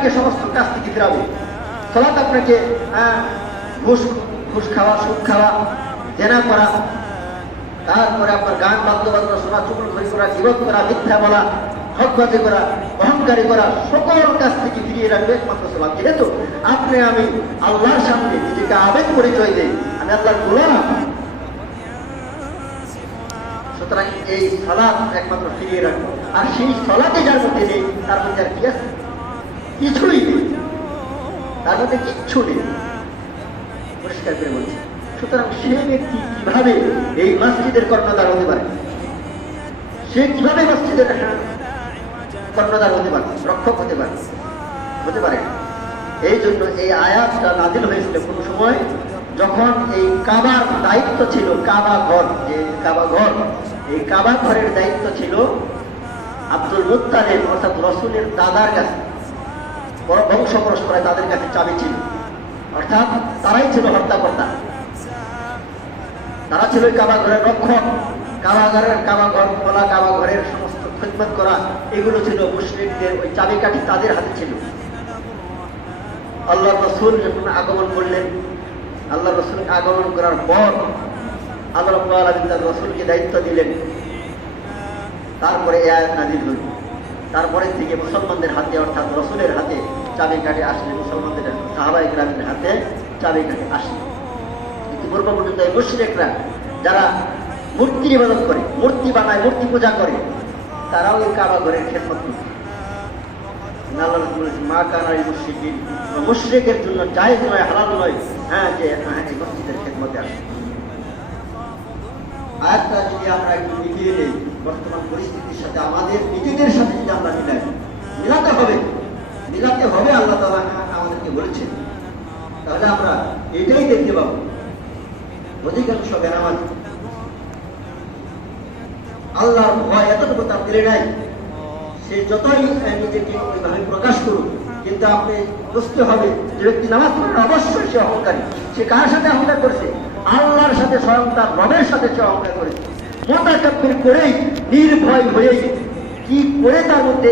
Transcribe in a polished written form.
আপনাকে সমস্ত কাজ থেকে ফেরাবে। সালাত আপনাকে ঘুষ ঘুষ খাওয়া, সুদ খাওয়া, জেনা করা, তারপরে আপনার গান বাদ্যযন্ত্র শোনা, চুগলখড়ি করা, গীবত করা, মিথ্যা বলা, হকবাজি করা, অহংকারী করা, সকল কাজ থেকে ফিরিয়ে রাখবে একমাত্র সালাত। যেহেতু আপনি আমি আল্লাহর সামনে নিজেকে আবেগ পরিচয় দেই, আমি আল্লাহর গোলাম, সুতরাং এই সালাত একমাত্র ফিরিয়ে রাখবো। আর সেই সালাতে যার মধ্যে নেই তার মধ্যে আর কি আছে? কিছুই নেই, তার মধ্যে কিচ্ছু নেই, পরিষ্কার করে বলছি। সুতরাং সে ব্যক্তি কিভাবে এই মসজিদের কর্ণধার হতে পারে? সে কিভাবে মসজিদের কর্ণধার হতে পারে, রক্ষক হতে পারে? হতে পারে। এই জন্য এই আয়াতটা নাযিল হয়েছিল কোন সময় যখন এই কাবার দায়িত্ব ছিল, কাবা ঘর, যে কাবা ঘর, এই কাবা ঘরের দায়িত্ব ছিল আব্দুল মুত্তালিব অর্থাৎ রাসূলের দাদার কাছে, বংশ পরস্পরায় তাদের কাছে চাবি ছিল, অর্থাৎ তারাই ছিল হত্যাকর্তা, তারা ছিল কাবা ঘরের রক্ষক। কাবা ঘর খোলা, কাবা ঘরের সমস্ত খিদমত করা, এগুলো ছিল মুশরিকদের, ওই চাবিকাঠি তাদের হাতে ছিল। আল্লাহ রাসূল যখন আগমন করলেন, আল্লাহ রাসূল আগমন করার পর আল্লাহ রাব্বুল আলামিন তার রাসূলকে দায়িত্ব দিলেন। তারপরে এই আয়াত নাযিল হল। তারপরে থেকে মুসলমানদের হাতে, অর্থাৎ রাসূলের হাতে চাবিকাঠি আসলে, মুসলমানদের সাহাবায়ে কেরামের হাতে চাবিকাঠি আসলে। কিন্তু পূর্ব পর্যন্ত এই মুশরিকরা যারা মূর্তির ইবাদত করে, মূর্তি বানায়, মূর্তি পূজা করে, তারাও এই কাবা ঘরের খেদমত করে। আল্লাহ রাসূল বলেছেন, মা কানা লিল মুশরিকিন, মুশরিকের জন্য জায়েজ নয়, হালাল নয় যে এই মসজিদের খেদমতে আসে। আয়াতটা যদি আমরা একটু মিলিয়ে নেই বর্তমান পরিস্থিতির সাথে, আমাদের নিজেদের সাথে যদি আমরা মিলাতে হবে, আল্লাহ তাআলা আমাদেরকে বলেছেন, তাহলে আমরা এটাই দেখতে পাবো। অধিকাংশ বেনামাজি আল্লাহর ভয় এতটুকু তার দিলে নাই, সে যতই নিজেকে ওইভাবে প্রকাশ করুক, কিন্তু আপনি বুঝতে হবে যে ব্যক্তি নামাজ পড়ে অবশ্যই সে অহংকারী। সে কার সাথে অহংকার করেছে? আল্লাহর সাথে, স্বয়ং তার রবের সাথে সে অহংকার করেছে। মোতাকাব্বির করেই, নির্ভয় হয়েই, কি করে তার মধ্যে